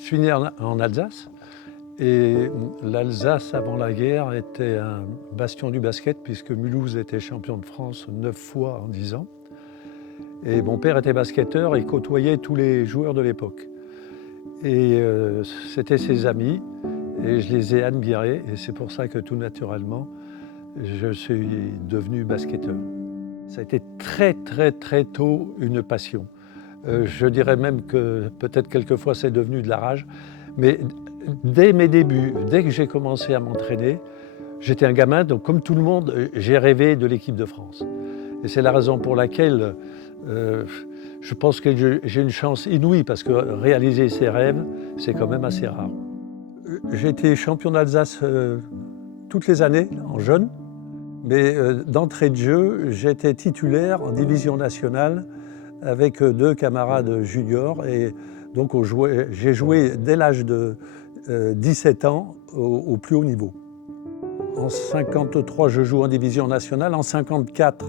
Je suis né en Alsace et l'Alsace avant la guerre était un bastion du basket puisque Mulhouse était champion de France 9 fois en 10 ans. Et mon père était basketteur et côtoyait tous les joueurs de l'époque. Et c'était ses amis et je les ai admirés et c'est pour ça que tout naturellement je suis devenu basketteur. Ça a été très tôt une passion. Je dirais même que peut-être quelquefois c'est devenu de la rage, mais dès mes débuts, dès que j'ai commencé à m'entraîner, j'étais un gamin, donc comme tout le monde, j'ai rêvé de l'équipe de France. Et c'est la raison pour laquelle je pense que j'ai une chance inouïe, parce que réaliser ses rêves, c'est quand même assez rare. J'ai été champion d'Alsace toutes les années, en jeune, mais d'entrée de jeu, j'étais titulaire en division nationale avec deux camarades juniors. Et donc j'ai joué dès l'âge de 17 ans au plus haut niveau. En 1953, je joue en division nationale. En 1954,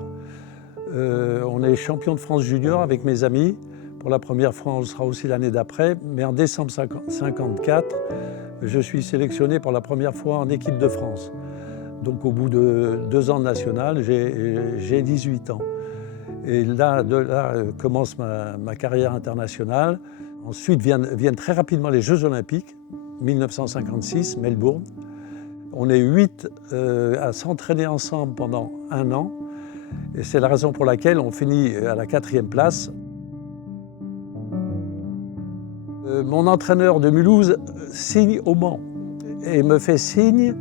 on est champion de France junior avec mes amis. Pour la première fois, on le sera aussi l'année d'après. Mais en décembre 1954, je suis sélectionné pour la première fois en équipe de France. Donc au bout de 2 ans de national, j'ai 18 ans. Et de là commence ma carrière internationale. Ensuite viennent très rapidement les Jeux Olympiques, 1956, Melbourne. On est 8 à s'entraîner ensemble pendant 1 an. Et c'est la raison pour laquelle on finit à la 4e place. Mon entraîneur de Mulhouse signe au Mans et me fait signe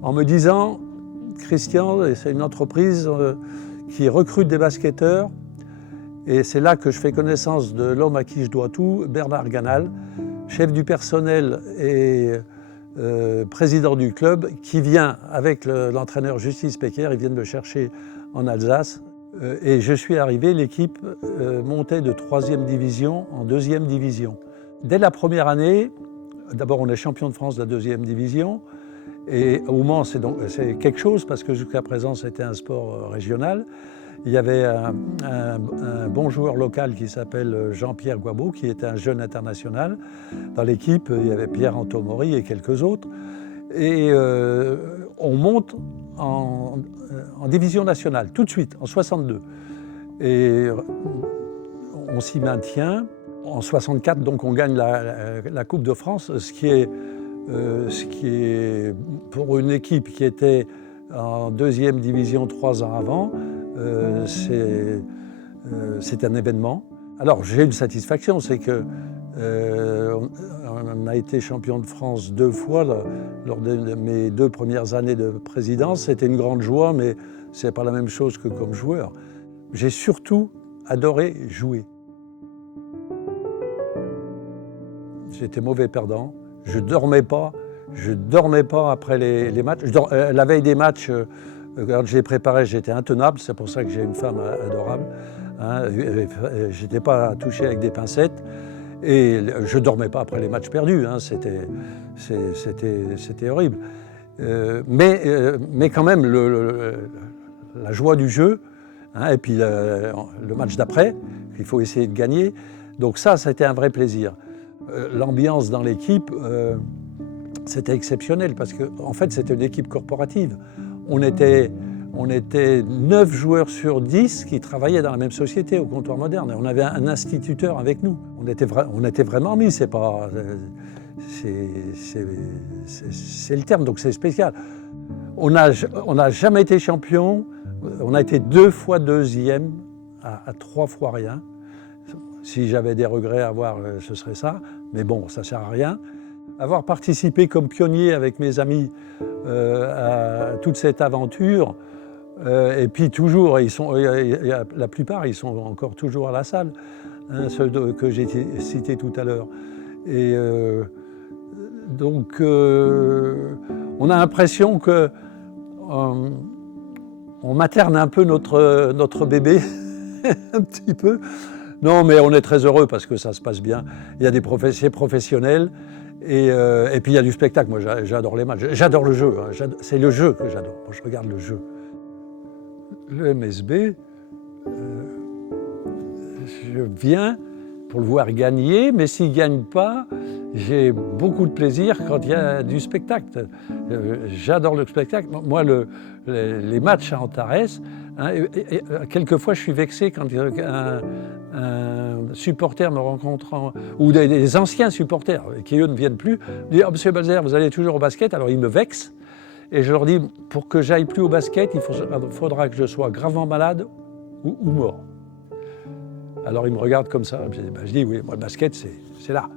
en me disant « Christian, c'est une entreprise qui recrute des basketteurs ». Et c'est là que je fais connaissance de l'homme à qui je dois tout, Bernard Ganal, chef du personnel et président du club, qui vient avec l'entraîneur Justice Pecker, ils viennent me chercher en Alsace. Et je suis arrivé, l'équipe montait de 3e division en 2e division. Dès la première année, d'abord on est champion de France de la 2e division. Et au Mans, c'est quelque chose, parce que jusqu'à présent, c'était un sport régional. Il y avait un bon joueur local qui s'appelle Jean-Pierre Guabeau, qui était un jeune international. Dans l'équipe, il y avait Pierre Antomori et quelques autres. Et on monte en division nationale, tout de suite, en 62. Et on s'y maintient. En 64, donc, on gagne la Coupe de France, ce qui est pour une équipe qui était en 2e division 3 ans avant, c'est un événement. Alors j'ai une satisfaction, c'est que on a été champion de France 2 fois lors de mes 2 premières années de présidence. C'était une grande joie, mais c'est pas la même chose que comme joueur. J'ai surtout adoré jouer. J'étais mauvais perdant. Je dormais pas après les matchs. La veille des matchs, quand je les préparais, j'étais intenable. C'est pour ça que j'ai une femme adorable. Hein. J'étais pas touché avec des pincettes. Et je dormais pas après les matchs perdus. Hein. C'était horrible. Mais quand même, la joie du jeu, hein, et puis le match d'après, qu'il faut essayer de gagner. Donc ça a été un vrai plaisir. L'ambiance dans l'équipe, c'était exceptionnel parce qu'en fait, c'était une équipe corporative. On était 9 joueurs sur 10 qui travaillaient dans la même société, au comptoir moderne. On avait un instituteur avec nous. On était vraiment mis, c'est le terme, donc c'est spécial. On n'a jamais été champion. On a été 2 fois 2e à 3 fois rien. Si j'avais des regrets à avoir, ce serait ça. Mais bon, ça ne sert à rien. Avoir participé comme pionnier avec mes amis à toute cette aventure, et puis toujours, la plupart, ils sont encore toujours à la salle, hein, ceux que j'ai cités tout à l'heure. Et donc, on a l'impression que on materne un peu notre bébé, un petit peu. Non, mais on est très heureux parce que ça se passe bien. Il y a c'est professionnel et puis il y a du spectacle. Moi, j'adore les matchs. J'adore le jeu. Hein. C'est le jeu que j'adore. Moi, je regarde le jeu. Le MSB, je viens pour le voir gagner, mais s'il ne gagne pas, j'ai beaucoup de plaisir quand il y a du spectacle. J'adore le spectacle. Moi, les matchs à Antares, hein, quelquefois je suis vexé quand un supporter me rencontre, ou des anciens supporters qui eux ne viennent plus, me disent « Oh, monsieur Balzer, vous allez toujours au basket ?» Alors ils me vexent. Et je leur dis, pour que j'aille plus au basket, il faudra que je sois gravement malade ou mort. Alors ils me regardent comme ça. Je dis, oui, moi le basket, c'est là.